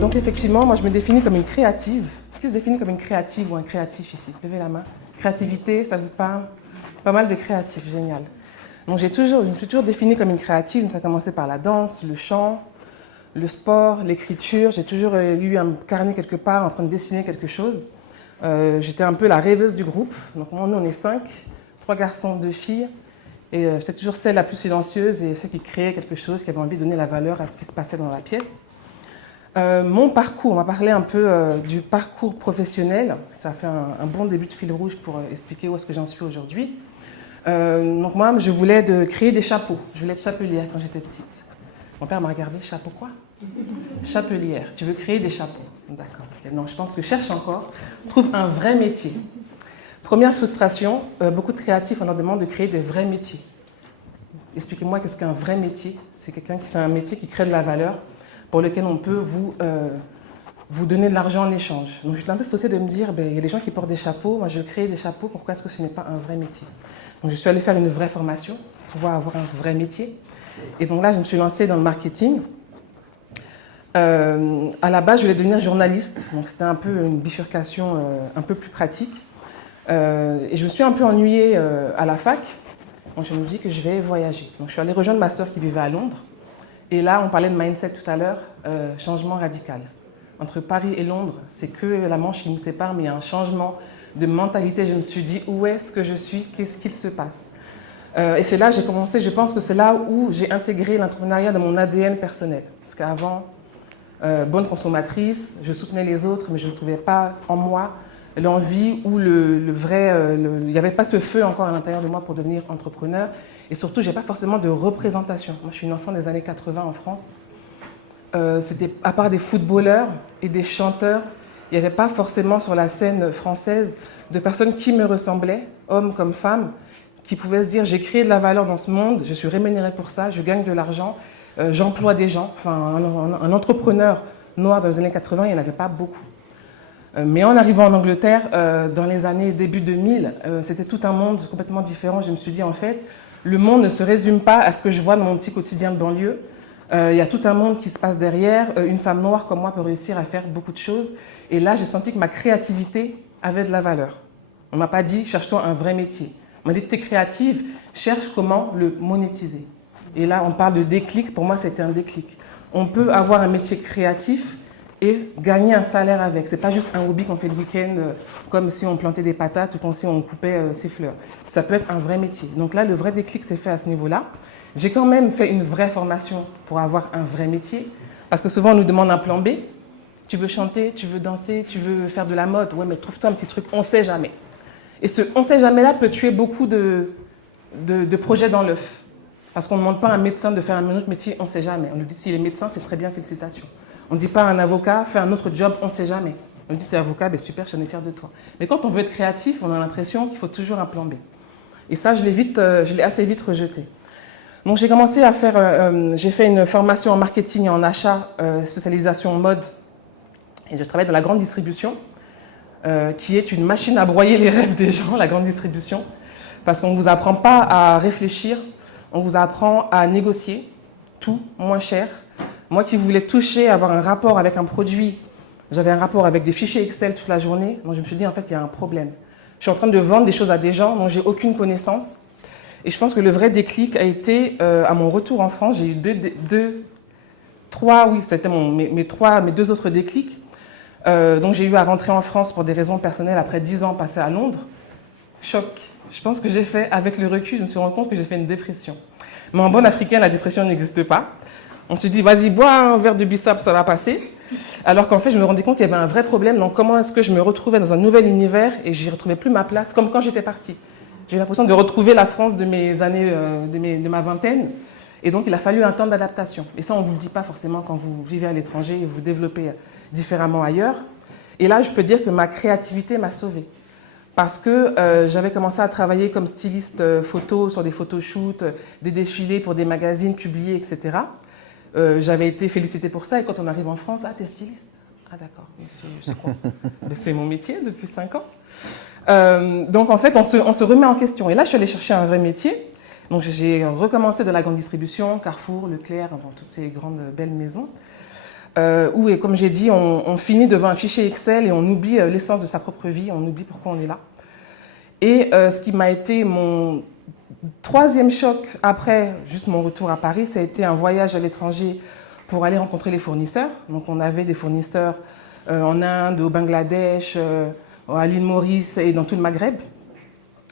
Donc effectivement, moi je me définis comme une créative. Qui se définit comme une créative ou un créatif ici? Levez la main. Créativité, ça vous parle? Pas mal de créatifs, génial. Donc je me suis toujours définie comme une créative. Ça a commencé par la danse, le chant, le sport, l'écriture. J'ai toujours eu un carnet quelque part en train de dessiner quelque chose. J'étais un peu la rêveuse du groupe. Donc nous on est 5, 3 garçons, 2 filles. Et j'étais toujours celle la plus silencieuse et celle qui créait quelque chose, qui avait envie de donner la valeur à ce qui se passait dans la pièce. Mon parcours, on va parler un peu du parcours professionnel. Ça fait un bon début de fil rouge pour expliquer où est-ce que j'en suis aujourd'hui. Donc moi, je voulais créer des chapeaux. Je voulais être chapelière quand j'étais petite. Mon père m'a regardé, chapeau quoi? Chapelière, tu veux créer des chapeaux. D'accord. Non, je pense que cherche encore, trouve un vrai métier. Première frustration, beaucoup de créatifs, on leur demande de créer des vrais métiers. Expliquez-moi qu'est-ce qu'un vrai métier? C'est un métier qui crée de la valeur, pour lequel on peut vous donner de l'argent en échange. Donc j'étais un peu faussée de me dire, il y a des gens qui portent des chapeaux, moi je crée des chapeaux, pourquoi est-ce que ce n'est pas un vrai métier? Donc je suis allée faire une vraie formation pour pouvoir avoir un vrai métier. Et donc là, je me suis lancée dans le marketing. À la base, je voulais devenir journaliste, donc c'était un peu une bifurcation un peu plus pratique. Et je me suis un peu ennuyée à la fac, donc je me dis que je vais voyager. Donc je suis allée rejoindre ma sœur qui vivait à Londres. Et là, on parlait de mindset tout à l'heure, changement radical. Entre Paris et Londres, c'est que la Manche qui nous sépare, mais il y a un changement de mentalité. Je me suis dit, où est-ce que je suis? Qu'est-ce qu'il se passe? Et c'est là que j'ai commencé, je pense que c'est là où j'ai intégré l'entrepreneuriat dans mon ADN personnel. Parce qu'avant, bonne consommatrice, je soutenais les autres, mais je ne trouvais pas en moi l'envie ou il n'y avait pas ce feu encore à l'intérieur de moi pour devenir entrepreneur. Et surtout, je n'ai pas forcément de représentation. Moi, je suis une enfant des années 80 en France. C'était à part des footballeurs et des chanteurs, il n'y avait pas forcément sur la scène française de personnes qui me ressemblaient, hommes comme femmes, qui pouvaient se dire j'ai créé de la valeur dans ce monde, je suis rémunérée pour ça, je gagne de l'argent, j'emploie des gens. Enfin, un entrepreneur noir dans les années 80, il n'y en avait pas beaucoup. Mais en arrivant en Angleterre, dans les années début 2000, c'était tout un monde complètement différent. Je me suis dit en fait, le monde ne se résume pas à ce que je vois dans mon petit quotidien de banlieue. Il y a tout un monde qui se passe derrière. Une femme noire comme moi peut réussir à faire beaucoup de choses. Et là, j'ai senti que ma créativité avait de la valeur. On ne m'a pas dit, cherche-toi un vrai métier. On m'a dit, tu es créative, cherche comment le monétiser. Et là, on parle de déclic. Pour moi, c'était un déclic. On peut avoir un métier créatif et gagner un salaire avec. Ce n'est pas juste un hobby qu'on fait le week-end, comme si on plantait des patates ou comme si on coupait ses fleurs. Ça peut être un vrai métier. Donc là, le vrai déclic s'est fait à ce niveau-là. J'ai quand même fait une vraie formation pour avoir un vrai métier, parce que souvent on nous demande un plan B. Tu veux chanter, tu veux danser, tu veux faire de la mode. Ouais, mais trouve-toi un petit truc, on ne sait jamais. Et ce on ne sait jamais là peut tuer beaucoup de projets dans l'œuf. Parce qu'on ne demande pas à un médecin de faire un autre métier, on ne sait jamais. On nous dit s'il est médecin, c'est très bien, félicitations. On ne dit pas à un avocat, fais un autre job, on ne sait jamais. On dit, t'es avocat, ben super, je suis fière de toi. Mais quand on veut être créatif, on a l'impression qu'il faut toujours un plan B. Et ça, je l'ai assez vite rejeté. Donc j'ai commencé à j'ai fait une formation en marketing et en achat, spécialisation mode. Et je travaille dans la grande distribution, qui est une machine à broyer les rêves des gens, la grande distribution. Parce qu'on ne vous apprend pas à réfléchir, on vous apprend à négocier, tout moins cher. Moi qui voulais toucher, avoir un rapport avec un produit, j'avais un rapport avec des fichiers Excel toute la journée. Donc je me suis dit, en fait, il y a un problème. Je suis en train de vendre des choses à des gens dont j'ai aucune connaissance. Et je pense que le vrai déclic a été, à mon retour en France, j'ai eu c'était mes 2 autres déclics. Donc j'ai eu à rentrer en France pour des raisons personnelles après 10 ans passés à Londres. Choc. Je pense que j'ai fait, avec le recul, je me suis rendu compte que j'ai fait une dépression. Mais en bonne africaine, la dépression n'existe pas. On se dit, vas-y, bois un verre de bissap, ça va passer. Alors qu'en fait, je me rendais compte qu'il y avait un vrai problème. Donc comment est-ce que je me retrouvais dans un nouvel univers et je n'y retrouvais plus ma place, comme quand j'étais partie. J'ai eu l'impression de retrouver la France de mes années, de ma vingtaine. Et donc, il a fallu un temps d'adaptation. Et ça, on ne vous le dit pas forcément quand vous vivez à l'étranger et vous développez différemment ailleurs. Et là, je peux dire que ma créativité m'a sauvée. Parce que j'avais commencé à travailler comme styliste photo sur des photoshoots, des défilés pour des magazines publiés, etc. J'avais été félicitée pour ça. Et quand on arrive en France, ah, t'es styliste? Ah, d'accord, c'est mon métier depuis 5 ans. Donc en fait, on se remet en question. Et là, je suis allée chercher un vrai métier. Donc j'ai recommencé de la grande distribution, Carrefour, Leclerc, dans toutes ces grandes belles maisons. où, et comme j'ai dit, on finit devant un fichier Excel et on oublie l'essence de sa propre vie, on oublie pourquoi on est là. Et ce qui m'a été mon troisième choc après juste mon retour à Paris, ça a été un voyage à l'étranger pour aller rencontrer les fournisseurs. Donc on avait des fournisseurs en Inde, au Bangladesh, à l'île Maurice et dans tout le Maghreb.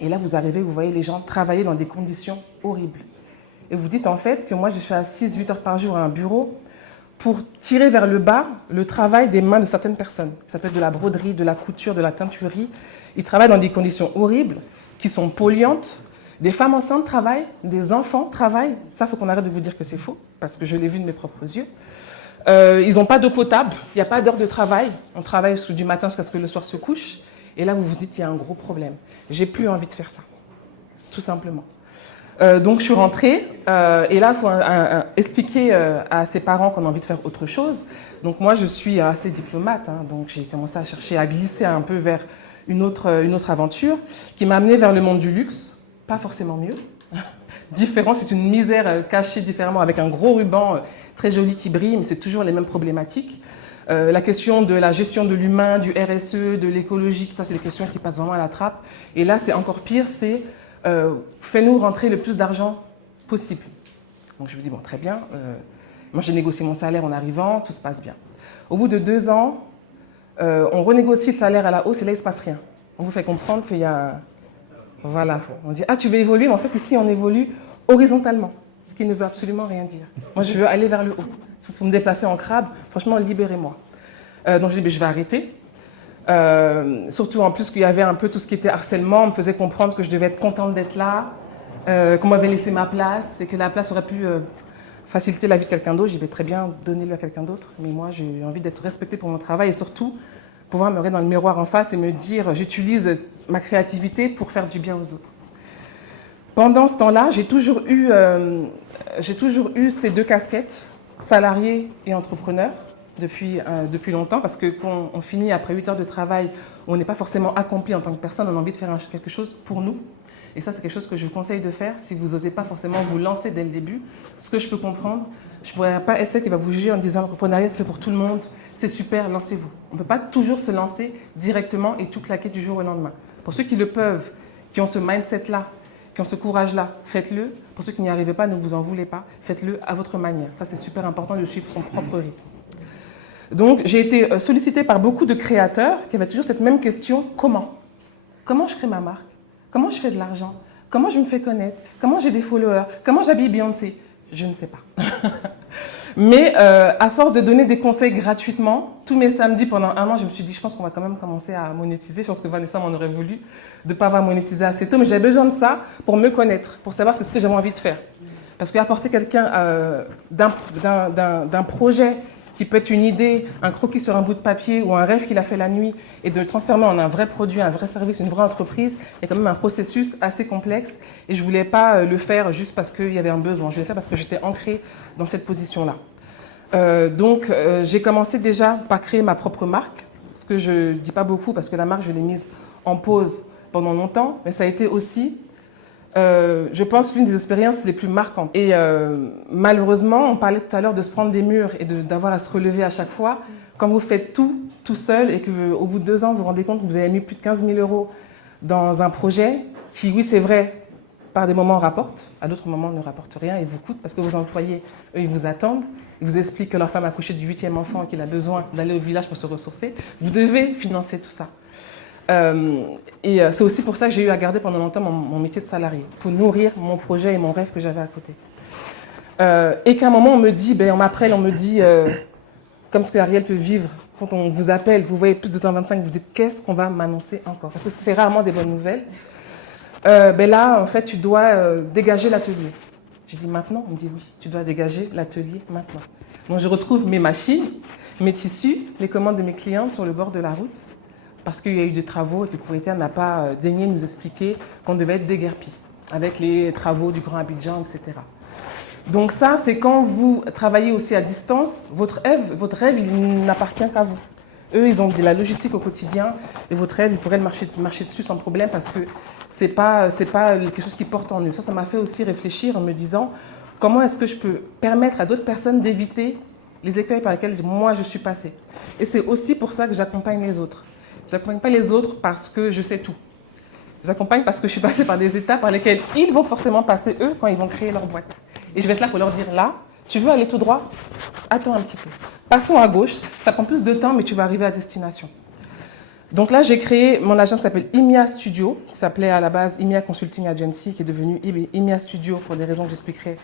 Et là, vous arrivez, vous voyez les gens travailler dans des conditions horribles. Et vous dites en fait que moi, je suis à 6-8 heures par jour à un bureau pour tirer vers le bas le travail des mains de certaines personnes. Ça peut être de la broderie, de la couture, de la teinturerie. Ils travaillent dans des conditions horribles, qui sont polluantes. Des femmes enceintes travaillent, des enfants travaillent. Ça, il faut qu'on arrête de vous dire que c'est faux, parce que je l'ai vu de mes propres yeux. Ils n'ont pas d'eau potable, il n'y a pas d'heure de travail. On travaille du matin jusqu'à ce que le soir se couche. Et là, vous vous dites qu'il y a un gros problème. J'ai plus envie de faire ça, tout simplement. Donc, je suis rentrée. Et là, il faut expliquer à ses parents qu'on a envie de faire autre chose. Donc, moi, je suis assez diplomate. Donc, j'ai commencé à chercher à glisser un peu vers une autre aventure qui m'a amenée vers le monde du luxe. Pas forcément mieux. Différent, c'est une misère cachée différemment avec un gros ruban très joli qui brille, mais c'est toujours les mêmes problématiques. La question de la gestion de l'humain, du RSE, de l'écologie, ça c'est des questions qui passent vraiment à la trappe. Et là, c'est encore pire, c'est fais-nous rentrer le plus d'argent possible. Donc je me dis, bon, très bien. Moi, j'ai négocié mon salaire en arrivant, tout se passe bien. Au bout de 2 ans, on renégocie le salaire à la hausse et là, il ne se passe rien. On vous fait comprendre qu'il y a... Voilà, on dit, ah, tu veux évoluer, mais en fait, ici, on évolue horizontalement, ce qui ne veut absolument rien dire. Moi, je veux aller vers le haut. Si vous me déplacez en crabe, franchement, libérez-moi. Donc, je dis, je vais arrêter. Surtout, en plus, qu'il y avait un peu tout ce qui était harcèlement. On me faisait comprendre que je devais être contente d'être là, qu'on m'avait laissé ma place et que la place aurait pu faciliter la vie de quelqu'un d'autre. J'ai dit, très bien, donnez-le à quelqu'un d'autre. Mais moi, j'ai envie d'être respectée pour mon travail et surtout, pouvoir me regarder dans le miroir en face et me dire, j'utilise ma créativité pour faire du bien aux autres. Pendant ce temps-là, j'ai toujours eu ces 2 casquettes, salarié et entrepreneur, depuis longtemps, parce que quand on finit après 8 heures de travail, on n'est pas forcément accompli en tant que personne, on a envie de faire quelque chose pour nous. Et ça, c'est quelque chose que je vous conseille de faire si vous n'osez pas forcément vous lancer dès le début. Ce que je peux comprendre, je ne pourrais pas essayer qui va vous juger en disant l'entrepreneuriat, c'est fait pour tout le monde, c'est super, lancez-vous. On ne peut pas toujours se lancer directement et tout claquer du jour au lendemain. Pour ceux qui le peuvent, qui ont ce mindset-là, qui ont ce courage-là, faites-le. Pour ceux qui n'y arrivent pas, ne vous en voulez pas, faites-le à votre manière. Ça, c'est super important de suivre son propre rythme. Donc, j'ai été sollicitée par beaucoup de créateurs qui avaient toujours cette même question, comment ? Comment je crée ma marque ? Comment je fais de l'argent ? Comment je me fais connaître ? Comment j'ai des followers ? Comment j'habille Beyoncé ? Je ne sais pas. Mais à force de donner des conseils gratuitement, tous mes samedis pendant 1 an, je me suis dit, je pense qu'on va quand même commencer à monétiser. Je pense que Vanessa m'en aurait voulu de ne pas avoir monétisé assez tôt, mais j'avais besoin de ça pour me connaître, pour savoir c'est ce que j'avais envie de faire. Parce qu'apporter quelqu'un d'un projet qui peut être une idée, un croquis sur un bout de papier ou un rêve qu'il a fait la nuit et de le transformer en un vrai produit, un vrai service, une vraie entreprise, il y a quand même un processus assez complexe et je ne voulais pas le faire juste parce qu'il y avait un besoin, je voulais le faire parce que j'étais ancrée dans cette position-là. Donc j'ai commencé déjà par créer ma propre marque, ce que je ne dis pas beaucoup parce que la marque je l'ai mise en pause pendant longtemps, mais ça a été aussi je pense, l'une des expériences les plus marquantes. Et malheureusement, on parlait tout à l'heure de se prendre des murs et d'avoir à se relever à chaque fois. Quand vous faites tout seul et qu'au bout de 2 ans, vous vous rendez compte que vous avez mis plus de 15 000 € dans un projet qui, oui, c'est vrai, par des moments rapporte, à d'autres moments ne rapporte rien et vous coûte parce que vos employés, eux, ils vous attendent. Ils vous expliquent que leur femme a accouché du 8e enfant et qu'il a besoin d'aller au village pour se ressourcer. Vous devez financer tout ça. Et c'est aussi pour ça que j'ai eu à garder pendant longtemps mon métier de salarié, pour nourrir mon projet et mon rêve que j'avais à côté. Et qu'à un moment, on m'appelle, on me dit, comme ce que Ariel peut vivre, quand on vous appelle, vous voyez plus de 225, vous dites, qu'est-ce qu'on va m'annoncer encore ? Parce que c'est rarement des bonnes nouvelles. Là, en fait, tu dois dégager l'atelier. Je dis, maintenant ? On me dit, oui, tu dois dégager l'atelier maintenant. Donc, je retrouve mes machines, mes tissus, les commandes de mes clientes sur le bord de la route. Parce qu'il y a eu des travaux et que le propriétaire n'a pas daigné nous expliquer qu'on devait être déguerpi avec les travaux du Grand Abidjan, etc. Donc ça, c'est quand vous travaillez aussi à distance, votre rêve, il n'appartient qu'à vous. Eux, ils ont de la logistique au quotidien et votre rêve, ils pourraient marcher dessus sans problème parce que c'est pas quelque chose qui porte en eux. Ça m'a fait aussi réfléchir en me disant comment est-ce que je peux permettre à d'autres personnes d'éviter les écueils par lesquels moi je suis passée. Et c'est aussi pour ça que j'accompagne les autres. Je n'accompagne pas les autres parce que je sais tout. J'accompagne parce que je suis passée par des étapes par lesquelles ils vont forcément passer, eux, quand ils vont créer leur boîte. Et je vais être là pour leur dire, là, tu veux aller tout droit? Attends un petit peu. Passons à gauche, ça prend plus de temps, mais tu vas arriver à destination. Donc là, j'ai créé, mon agence s'appelle IMIA Studio, qui s'appelait à la base IMIA Consulting Agency, qui est devenue IMIA Studio pour des raisons que j'expliquerai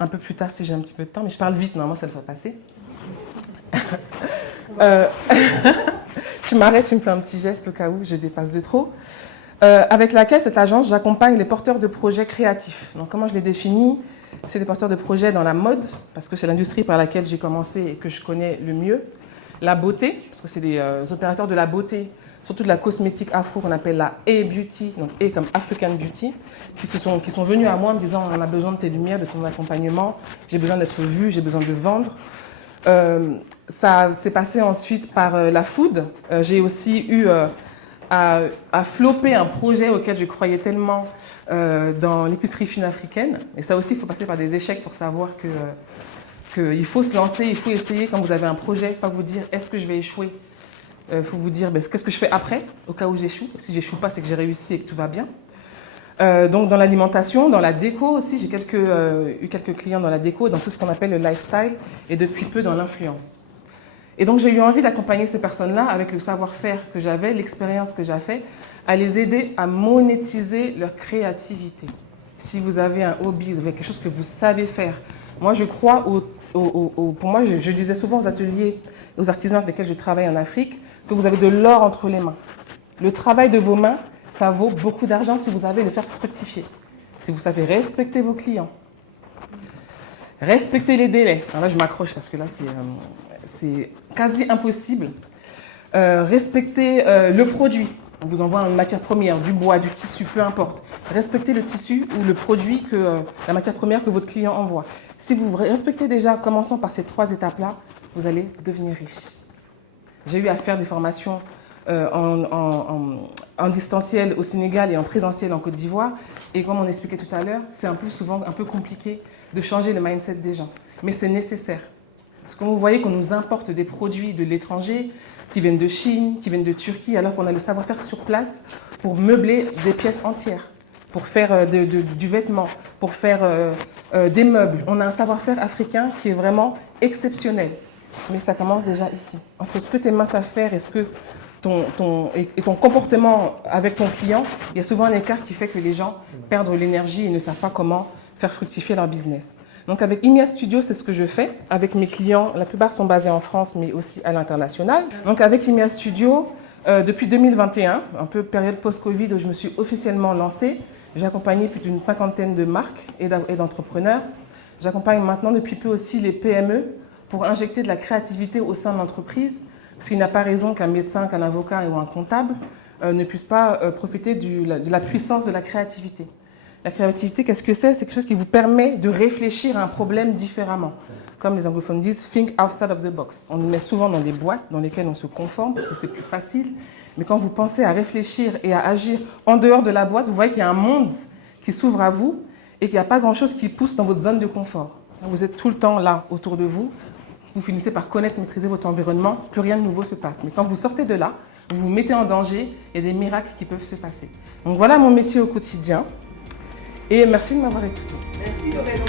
un peu plus tard si j'ai un petit peu de temps, mais je parle vite, normalement ça devrait passer. Tu m'arrêtes, tu me fais un petit geste au cas où je dépasse de trop. Avec laquelle, cette agence, j'accompagne les porteurs de projets créatifs. Donc comment je les définis? C'est des porteurs de projets dans la mode, parce que c'est l'industrie par laquelle j'ai commencé et que je connais le mieux. La beauté, parce que c'est des opérateurs de la beauté, surtout de la cosmétique afro qu'on appelle la A-Beauty, donc A comme African Beauty, qui sont venus à moi en me disant on a besoin de tes lumières, de ton accompagnement, j'ai besoin d'être vue, j'ai besoin de vendre. Ça s'est passé ensuite par la food. J'ai aussi eu à flopper un projet auquel je croyais tellement dans l'épicerie fine africaine. Et ça aussi, il faut passer par des échecs pour savoir qu'il faut se lancer, il faut essayer quand vous avez un projet, pas vous dire est-ce que je vais échouer. Il faut vous dire qu'est-ce que je fais après, au cas où j'échoue. Si j'échoue pas, c'est que j'ai réussi et que tout va bien. Donc dans l'alimentation, dans la déco aussi, j'ai eu quelques clients dans la déco, dans tout ce qu'on appelle le lifestyle et depuis peu dans l'influence. Et donc j'ai eu envie d'accompagner ces personnes-là avec le savoir-faire que j'avais, l'expérience que j'avais, à les aider à monétiser leur créativité. Si vous avez un hobby, vous avez quelque chose que vous savez faire. Moi, je crois pour moi, je disais souvent aux ateliers, aux artisans avec lesquels je travaille en Afrique, que vous avez de l'or entre les mains. Le travail de vos mains, ça vaut beaucoup d'argent si vous savez le faire fructifier. Si vous savez respecter vos clients, respecter les délais. Alors là, je m'accroche parce que là, c'est quasi impossible. Respecter le produit. On vous envoie une matière première, du bois, du tissu, peu importe. Respectez le tissu ou le produit, la matière première que votre client envoie. Si vous respectez déjà, commençant par ces 3 étapes-là, vous allez devenir riche. J'ai eu à faire des formations en distanciel au Sénégal et en présentiel en Côte d'Ivoire. Et comme on expliquait tout à l'heure, c'est souvent un peu compliqué de changer le mindset des gens. Mais c'est nécessaire. Parce que vous voyez qu'on nous importe des produits de l'étranger, qui viennent de Chine, qui viennent de Turquie, alors qu'on a le savoir-faire sur place pour meubler des pièces entières, pour faire du vêtement, pour faire des meubles. On a un savoir-faire africain qui est vraiment exceptionnel. Mais ça commence déjà ici. Entre ce que tes mains savent faire et ton comportement avec ton client, il y a souvent un écart qui fait que les gens perdent l'énergie et ne savent pas comment faire fructifier leur business. Donc avec IMIA Studio, c'est ce que je fais avec mes clients. La plupart sont basés en France, mais aussi à l'international. Donc avec IMIA Studio, depuis 2021, un peu période post-Covid où je me suis officiellement lancée, j'ai accompagné plus d'une 50aine de marques et d'entrepreneurs. J'accompagne maintenant depuis peu aussi les PME pour injecter de la créativité au sein de l'entreprise, parce qu'il n'y a pas raison qu'un médecin, qu'un avocat ou un comptable ne puisse pas profiter de la puissance de la créativité. La créativité, qu'est-ce que c'est? C'est quelque chose qui vous permet de réfléchir à un problème différemment. Comme les anglophones disent, think outside of the box. On nous met souvent dans des boîtes dans lesquelles on se conforme parce que c'est plus facile. Mais quand vous pensez à réfléchir et à agir en dehors de la boîte, vous voyez qu'il y a un monde qui s'ouvre à vous et qu'il n'y a pas grand-chose qui pousse dans votre zone de confort. Vous êtes tout le temps là, autour de vous. Vous finissez par connaître, maîtriser votre environnement. Plus rien de nouveau se passe. Mais quand vous sortez de là, vous vous mettez en danger, il y a des miracles qui peuvent se passer. Donc voilà mon métier au quotidien. Et merci de m'avoir écouté. Merci Lorraine.